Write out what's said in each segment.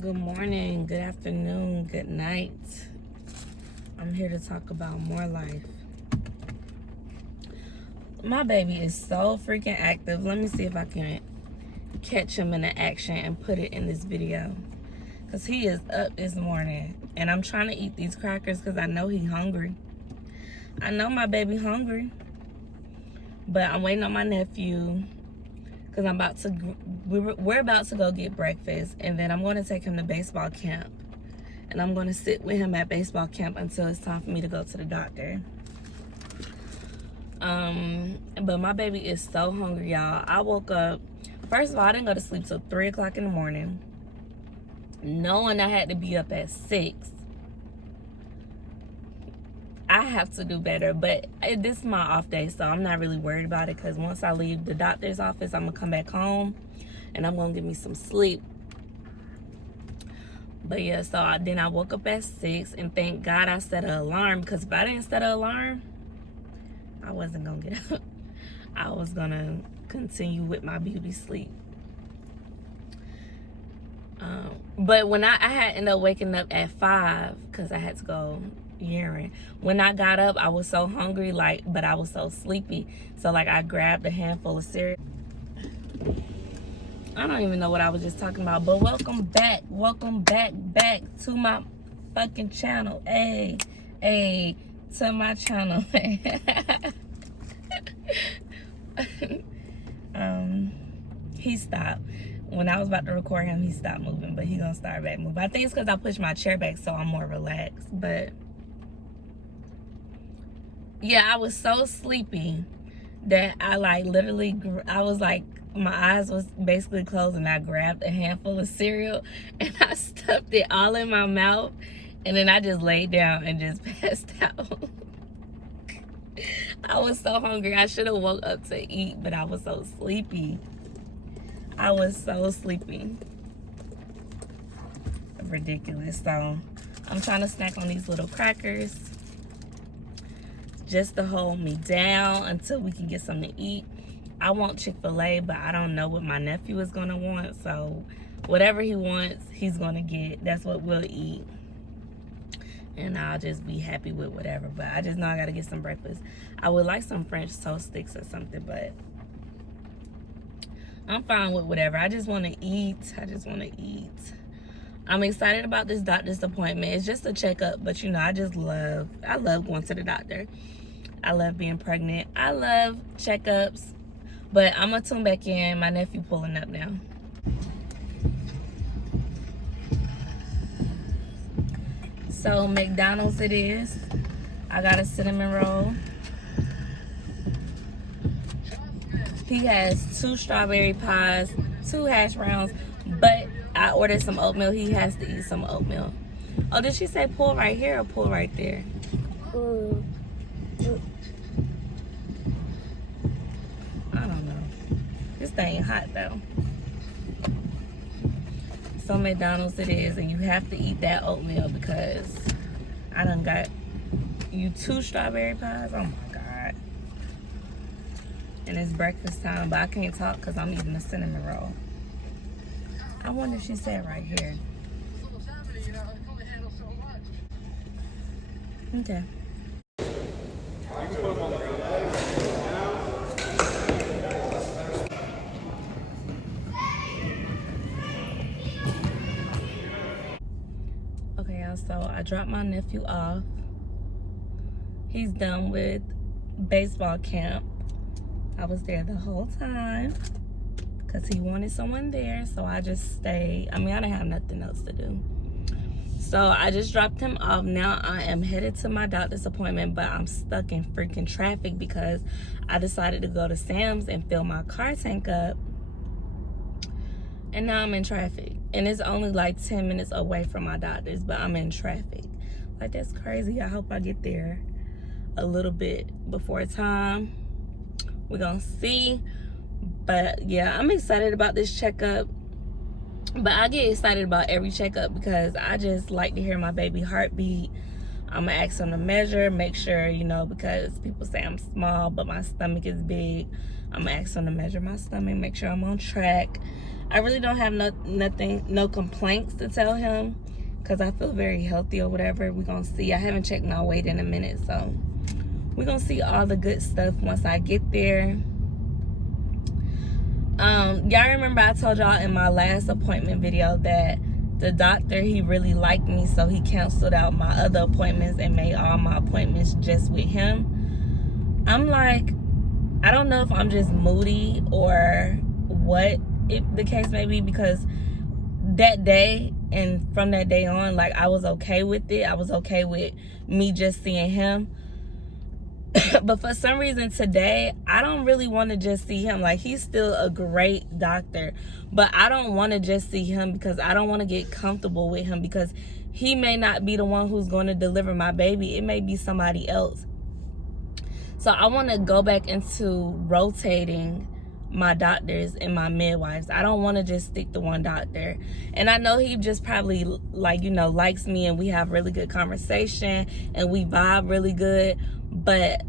Good morning, good afternoon, good night. I'm here to talk about more life. My baby is so freaking active. Let me see if I can catch him in the action and put it in this video. Because he is up this morning. And I'm trying to eat these crackers because I know he's hungry. I know my baby hungry. But I'm waiting on my nephew. Because we're about to go get breakfast. And then I'm going to take him to baseball camp. And I'm going to sit with him at baseball camp until it's time for me to go to the doctor. But my baby is so hungry, y'all. I woke up, first of all, I didn't go to sleep till 3 o'clock in the morning, knowing I had to be up at 6. I have to do better, but this is my off day, so I'm not really worried about it, because once I leave the doctor's office, I'm gonna come back home and I'm gonna get me some sleep. But yeah, so then I woke up at 6, and thank God I set an alarm, because if I didn't set an alarm, I wasn't gonna get up. I was gonna continue with my beauty sleep. But when I had ended up waking up at 5 because I had to go urine. When I got up, I was so hungry, but I was so sleepy. So I grabbed a handful of cereal. I don't even know what I was just talking about, but welcome back to my fucking channel. Hey, to my channel. He stopped. When I was about to record him, he stopped moving, but he gonna start back moving. I think it's because I pushed my chair back so I'm more relaxed. But yeah, I was so sleepy that I literally, I was my eyes was basically closed, and I grabbed a handful of cereal and I stuffed it all in my mouth, and then I just laid down and just passed out. I was so hungry. I should have woke up to eat, but I was so sleepy. I was so sleepy. Ridiculous. So I'm trying to snack on these little crackers just to hold me down until we can get something to eat. I want Chick-fil-A, but I don't know what my nephew is gonna want. So whatever he wants, he's gonna get. That's what we'll eat. And I'll just be happy with whatever. But I just know I gotta get some breakfast. I would like some French toast sticks or something, but I'm fine with whatever. I just want to eat. I'm excited about this doctor's appointment. It's just a checkup, but I love going to the doctor. I love being pregnant. I love checkups. But I'm gonna tune back in. My nephew pulling up now. So McDonald's it is. I got a cinnamon roll. He has 2 strawberry pies, 2 hash browns, but I ordered some oatmeal. He has to eat some oatmeal. Oh, did she say pull right here or pull right there? I don't know. This thing ain't hot though. So McDonald's it is, and you have to eat that oatmeal because I done got you 2 strawberry pies. Oh my God. And it's breakfast time, but I can't talk because I'm eating a cinnamon roll. I wonder if she said right here. Okay. Okay, y'all, so I dropped my nephew off. He's done with baseball camp. I was there the whole time because he wanted someone there, so I just stayed. I mean, I didn't have nothing else to do. So I just dropped him off. Now I am headed to my doctor's appointment, but I'm stuck in freaking traffic because I decided to go to Sam's and fill my car tank up. And now I'm in traffic. And it's only 10 minutes away from my doctor's, but I'm in traffic. That's crazy. I hope I get there a little bit before time. We're gonna see. But yeah, I'm excited about this checkup. But I get excited about every checkup because I just like to hear my baby heartbeat. I'm gonna ask him to measure, make sure, because people say I'm small, but my stomach is big. I'm gonna ask him to measure my stomach, make sure I'm on track. I really don't have no complaints to tell him because I feel very healthy or whatever. We're gonna see. I haven't checked my weight in a minute, so we're gonna see all the good stuff once I get there. Y'all remember I told y'all in my last appointment video that the doctor, he really liked me, so he canceled out my other appointments and made all my appointments just with him. I'm like, I don't know if I'm just moody or what the case may be, because that day and from that day on, like, I was okay with it. I was okay with me just seeing him. But for some reason today, I don't really want to just see him. Like, he's still a great doctor, but I don't want to just see him because I don't want to get comfortable with him, because he may not be the one who's going to deliver my baby. It may be somebody else. So I want to go back into rotating my doctors and my midwives. I don't want to just stick to one doctor. And I know he just probably, like, you know, likes me and we have really good conversation and we vibe really good. But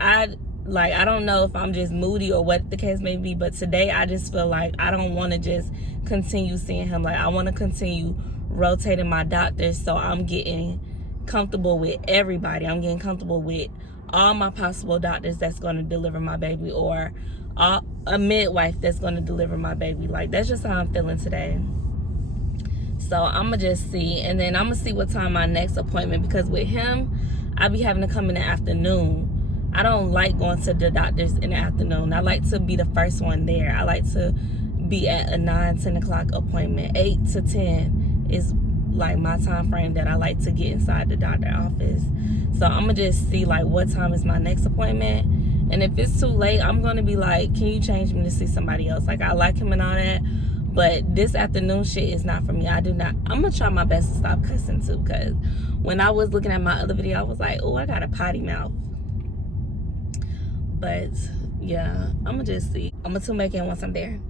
I don't know if I'm just moody or what the case may be, but today I just feel like I don't want to just continue seeing him. Like, I want to continue rotating my doctors, so I'm getting comfortable with everybody. I'm getting comfortable with all my possible doctors that's going to deliver my baby, or a midwife that's going to deliver my baby. Like, that's just how I'm feeling today. So I'm gonna just see, and then I'm gonna see what time my next appointment, because with him I be having to come in the afternoon. I don't like going to the doctors in the afternoon. I like to be the first one there. I like to be at a 9-10 o'clock appointment. 8 to 10 is like my time frame that I like to get inside the doctor's office. So I'm gonna just see like what time is my next appointment, and if it's too late, I'm gonna be like, can you change me to see somebody else? Like, I like him and all that, but this afternoon shit is not for me. I'm gonna try my best to stop cussing too, because when I was looking at my other video, I was like, oh, I got a potty mouth. But yeah, I'm gonna just see. I'm gonna tune back in once I'm there.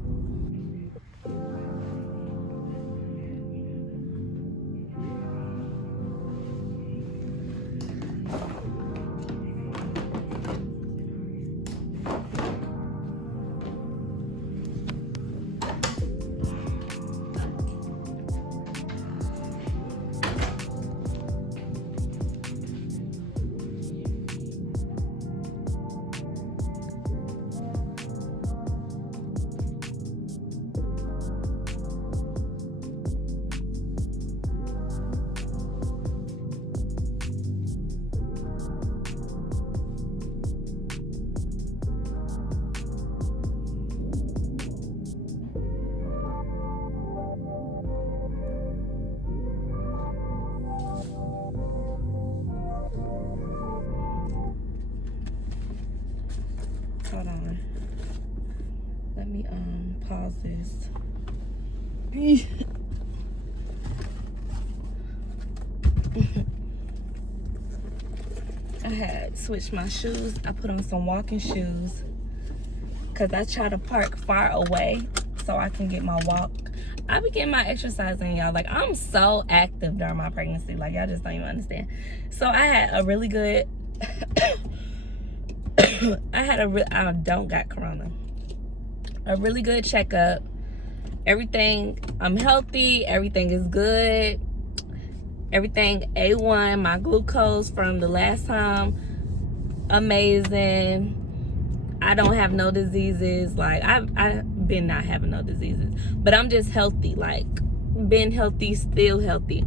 Hold on. Let me pause this. I had switched my shoes. I put on some walking shoes because I try to park far away so I can get my walk. I be getting my exercise in, y'all. Like, I'm so active during my pregnancy. Like, y'all just don't even understand. So I had a really good I don't got corona. A really good checkup. Everything, I'm healthy. Everything is good. Everything A1. My glucose from the last time, amazing. I don't have no diseases. Like, I've been not having no diseases, but I'm just healthy. Like, been healthy, still healthy.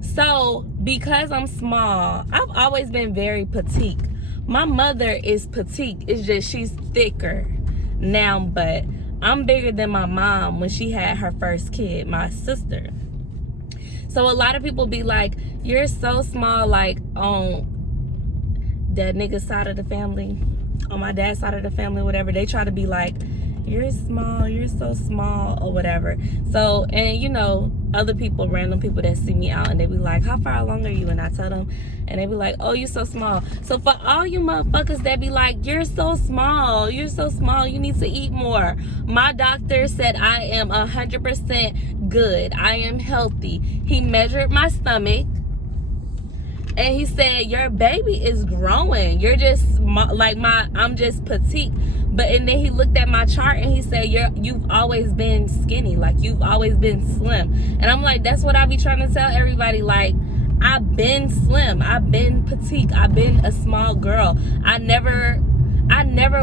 So because I'm small, I've always been very petite. My mother is petite. It's just she's thicker now, but I'm bigger than my mom when she had her first kid, my sister. So a lot of people be like, you're so small, like on that nigga side of the family, on my dad's side of the family, whatever. They try to be like, you're small, you're so small, or whatever. So, and you know, other people, random people that see me out, and they be like, how far along are you? And I tell them, and they be like, oh, you're so small. So for all you motherfuckers that be like, you're so small, you need to eat more. My doctor said I am 100% good. I am healthy. He measured my stomach, and he said, your baby is growing. You're just like I'm just petite. And then he looked at my chart and he said, you've always been skinny, like you've always been slim. And I'm like, that's what I be trying to tell everybody. Like, I've been slim, I've been petite, I've been a small girl. I never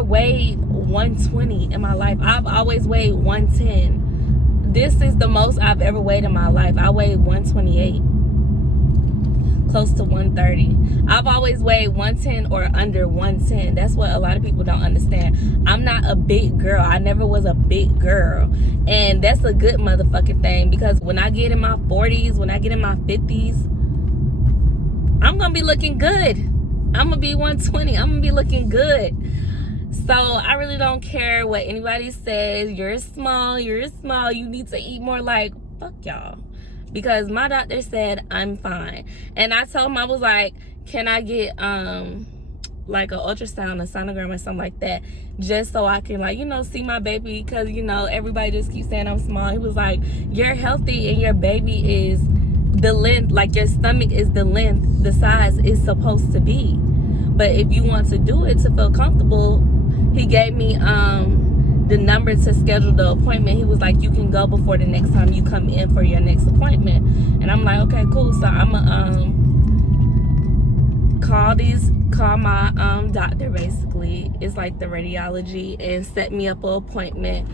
weighed 120 in my life. I've always weighed 110. This is the most I've ever weighed in my life. I weighed 128, close to 130. I've always weighed 110 or under 110. That's what a lot of people don't understand. I'm not a big girl. I never was a big girl. And that's a good motherfucking thing, because when I get in my 40s, when I get in my 50s, I'm gonna be looking good. I'm gonna be 120. I'm gonna be looking good. So I really don't care what anybody says. You're small, you need to eat more. Like, fuck y'all. Because my doctor said I'm fine. And I told him, I was like, can I get like an ultrasound, a sonogram or something like that, just so I can, like, you know, see my baby, because, you know, everybody just keeps saying I'm small. He was like, you're healthy and your baby is the length, like your stomach is the length, the size is supposed to be. But if you want to do it to feel comfortable, he gave me the number to schedule the appointment. He was like, you can go before the next time you come in for your next appointment. And I'm like, okay, cool. So I'm gonna call my doctor, basically. It's like the radiology, and set me up an appointment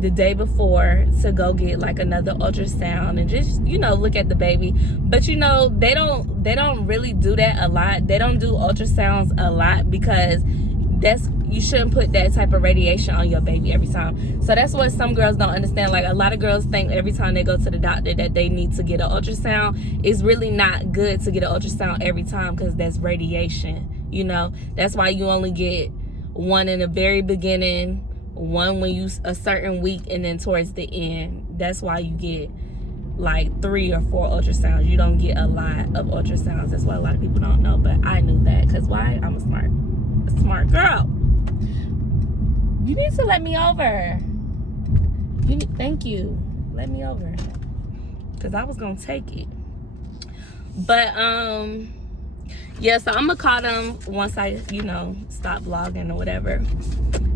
the day before to go get like another ultrasound and just, you know, look at the baby. But you know, they don't really do that a lot. They don't do ultrasounds a lot, because you shouldn't put that type of radiation on your baby every time. So that's what some girls don't understand. Like, a lot of girls think every time they go to the doctor that they need to get an ultrasound. It's really not good to get an ultrasound every time, because that's radiation, you know. That's why you only get one in the very beginning, one when you a certain week, and then towards the end. That's why you get like 3 or 4 ultrasounds. You don't get a lot of ultrasounds. That's why a lot of people don't know, but I knew that. Because why? I'm a smart girl. You need to let me over. Thank you. Let me over, because I was gonna take it. But yeah, so I'm gonna call them once I, you know, stop vlogging or whatever.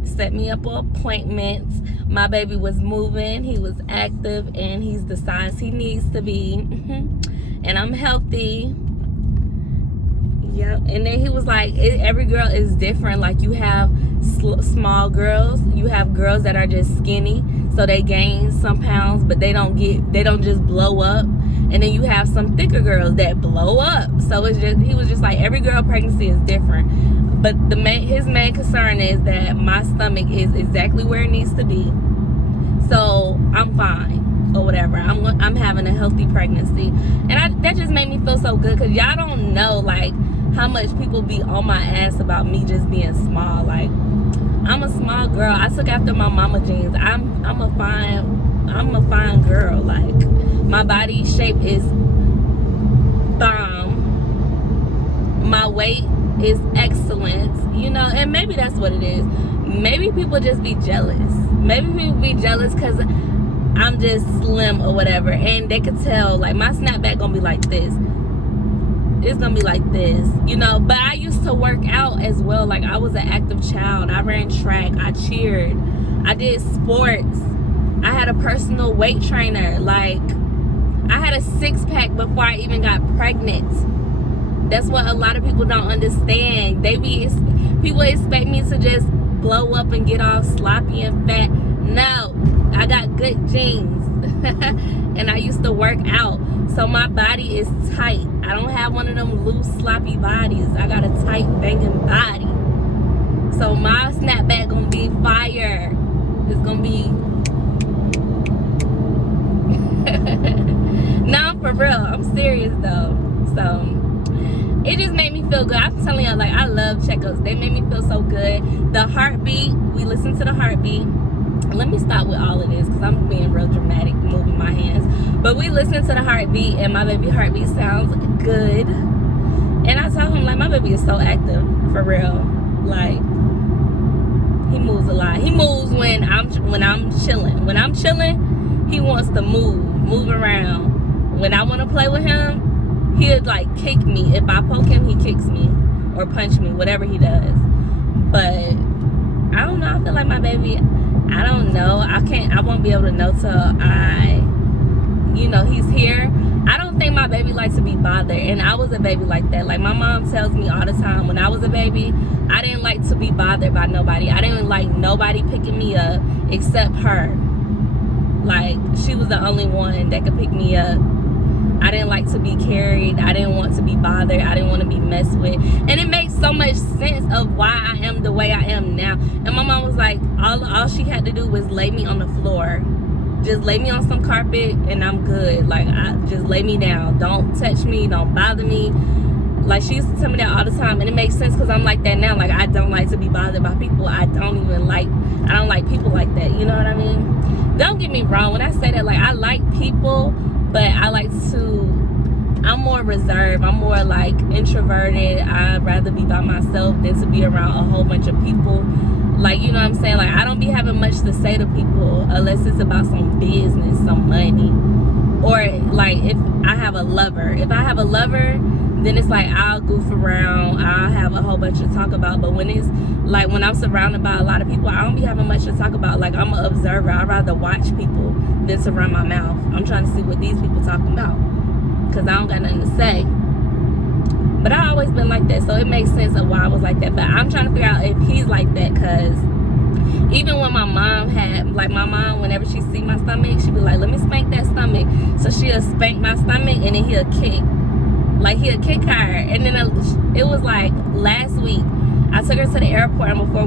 Set me up an appointment. My baby was moving, he was active, and he's the size he needs to be. And I'm healthy. Yeah. And then he was like, every girl is different. Like, you have small girls, you have girls that are just skinny, so they gain some pounds, but they don't just blow up. And then you have some thicker girls that blow up. So it's just, he was just like, every girl pregnancy is different. But his main concern is that my stomach is exactly where it needs to be. So I'm fine, or whatever. I'm having a healthy pregnancy. And that just made me feel so good, because y'all don't know, like, how much people be on my ass about me just being small. Like, I'm a small girl. I took after my mama jeans. I'm a fine girl. Like, my body shape is bomb. My weight is excellent, you know. And maybe that's what it is. Maybe people just be jealous. Maybe people be jealous because I'm just slim or whatever, and they could tell, like, my snapback gonna be like this. It's gonna be like this, you know. But I used to work out as well. Like, I was an active child. I ran track, I cheered, I did sports. I had a personal weight trainer. Like, I had a 6-pack before I even got pregnant. That's what a lot of people don't understand. People expect me to just blow up and get all sloppy and fat. No, I got good genes. And I used to work out, so my body is tight. I don't have one of them loose, sloppy bodies. I got a tight, banging body. So my snapback gonna be fire. It's gonna be no, for real, I'm serious though. So it just made me feel good. I'm telling you, like, I love checkups. They made me feel so good. The heartbeat, we listened to the heartbeat. Let me stop with all of this, because I'm being real dramatic, moving my hands. But we listened to the heartbeat, and my baby heartbeat sounds good. And I told him, like, my baby is so active, for real. Like, he moves a lot. He moves when I'm chilling. When I'm chilling, he wants to move around. When I want to play with him, he'll, like, kick me. If I poke him, he kicks me or punch me, whatever he does. But I don't know. I feel like my baby, I don't know. I won't be able to know till he's here. I don't think my baby likes to be bothered, and I was a baby like that. Like, my mom tells me all the time, when I was a baby, I didn't like to be bothered by nobody. I didn't like nobody picking me up except her. Like, she was the only one that could pick me up. I didn't like to be carried. I didn't want to be bothered. I didn't want to be messed with. And it makes so much sense of why I am the way I am now. And my mom was like, all she had to do was lay me on the floor. Just lay me on some carpet and I'm good. Like, just lay me down. Don't touch me. Don't bother me. Like, she used to tell me that all the time. And it makes sense because I'm like that now. Like, I don't like to be bothered by people. I don't like people like that. You know what I mean? Don't get me wrong. When I say that, like, I like people, but I'm more reserved. I'm more like introverted. I'd rather be by myself than to be around a whole bunch of people. Like, you know what I'm saying? Like, I don't be having much to say to people unless it's about some business, some money. Or like if I have a lover. If I have a lover, then it's like I'll goof around. I'll have a whole bunch to talk about. But when it's like when I'm surrounded by a lot of people, I don't be having much to talk about. Like, I'm an observer. I'd rather watch people than to run my mouth. I'm trying to see what these people talking about, because I don't got nothing to say. But I always been like that, so it makes sense of why I was like that. But I'm trying to figure out if he's like that, because even when my mom, whenever she see my stomach, she be like, let me spank that stomach. So she'll spank my stomach, and then he'll kick. Like, he'll kick her. And then it was like last week, I took her to the airport, and before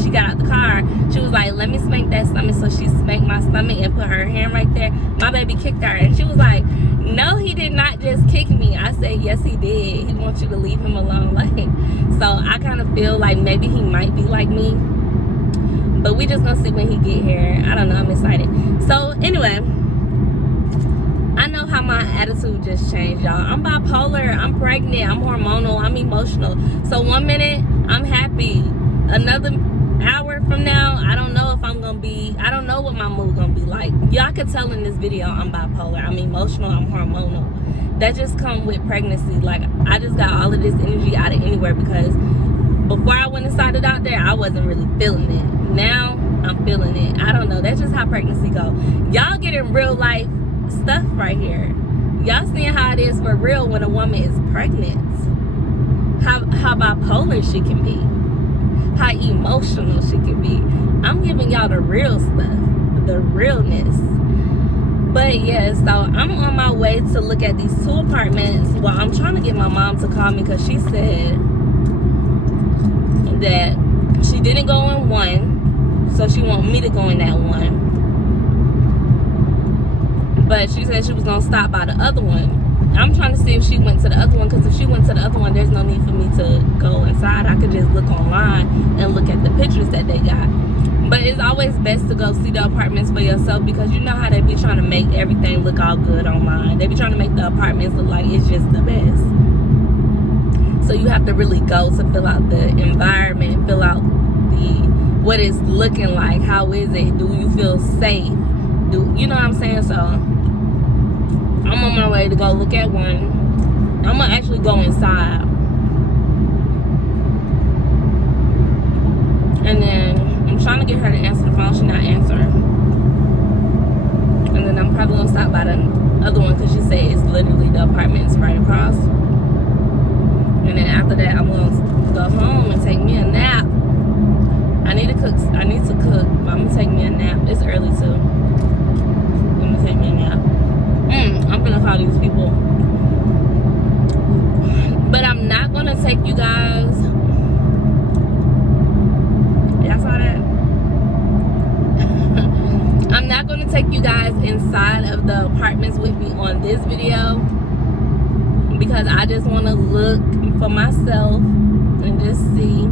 she got out the car, she was like, let me spank that stomach. So she spanked my stomach and put her hand right there. My baby kicked her, and she was like, no, he did not just kick me. I said, yes, he did. He wants you to leave him alone. Like, so I kind of feel like maybe he might be like me, but we just gonna see when he get here. I don't know. I'm excited. So anyway, I know how my attitude just changed, y'all. I'm bipolar. I'm pregnant. I'm hormonal. I'm emotional. So 1 minute I'm happy. Another hour from now, I don't know if I'm gonna be, I don't know what my mood gonna be like. Y'all could tell in this video I'm bipolar. I'm emotional. I'm hormonal. That just come with pregnancy. Like, I just got all of this energy out of anywhere, because before I went inside the doctor, I wasn't really feeling it. Now I'm feeling it. I don't know. That's just how pregnancy go. Y'all getting real life stuff right here. Y'all seeing how it is for real when a woman is pregnant. How bipolar she can be. How emotional she can be. I'm giving y'all the real stuff. The realness. But yeah, so I'm on my way to look at these 2 apartments. Well, I'm trying to get my mom to call me, because she said that she didn't go in one, so she want me to go in that one. But she said she was gonna stop by the other one. I'm trying to see if she went to the other one, because if she went to the other one, there's no need for me to go inside. I could just look online and look at the pictures that they got. But it's always best to go see the apartments for yourself, because you know how they be trying to make everything look all good online. They be trying to make the apartments look like it's just the best. So you have to really go to feel out the environment, fill out what it's looking like. How is it? Do you feel safe? You know what I'm saying? So I'm on my way to go look at one. I'm gonna actually go inside, and then I'm trying to get her to answer the phone. She's not answering. And then I'm probably gonna stop by the other one, because she said it's literally the apartments right across. And then after that, I'm gonna go home and take me a nap. I need to cook. But I'm gonna take me a nap. It's early too. I'm gonna take me a nap. I'm gonna call these people. But I'm not gonna take you guys. Y'all saw that? I'm not gonna take you guys inside of the apartments with me on this video, because I just want to look for myself and just see.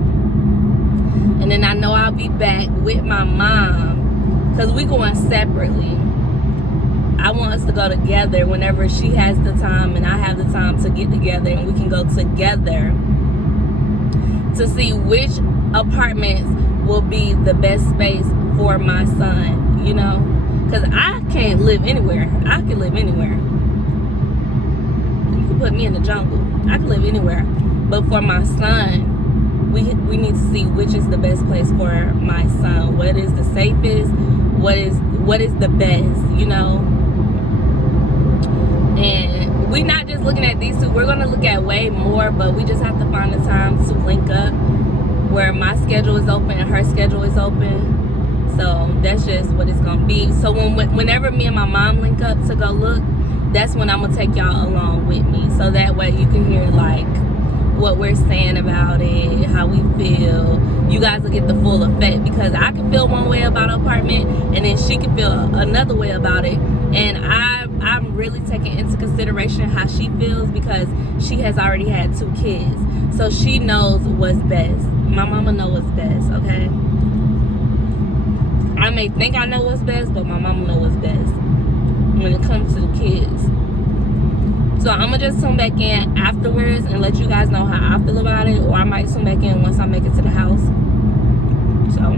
And then I know I'll be back with my mom, because we going separately. I want us to go together whenever she has the time and I have the time to get together, and we can go together to see which apartments will be the best space for my son, you know? Because I can't live anywhere. I can live anywhere. You can put me in the jungle. I can live anywhere. But for my son, we need to see which is the best place for my son. What is the safest? What is the best, you know? And we're not just looking at these two. We're gonna look at way more, but we just have to find the time to link up where my schedule is open and her schedule is open. So that's just what it's gonna be. So whenever me and my mom link up to go look, that's when I'm gonna take y'all along with me, so that way you can hear like what we're saying about it, how we feel. You guys will get the full effect, because I can feel one way about an apartment and then she can feel another way about it. And I'm really taking into consideration how she feels, because she has already had 2 kids. So she knows what's best. My mama knows what's best, okay? I may think I know what's best, but my mama knows what's best when it comes to the kids. So I'm gonna just tune back in afterwards and let you guys know how I feel about it, or I might tune back in once I make it to the house. So,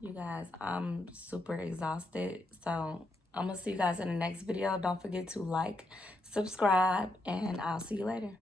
you guys, I'm super exhausted. So I'm gonna see you guys in the next video. Don't forget to like, subscribe, and I'll see you later.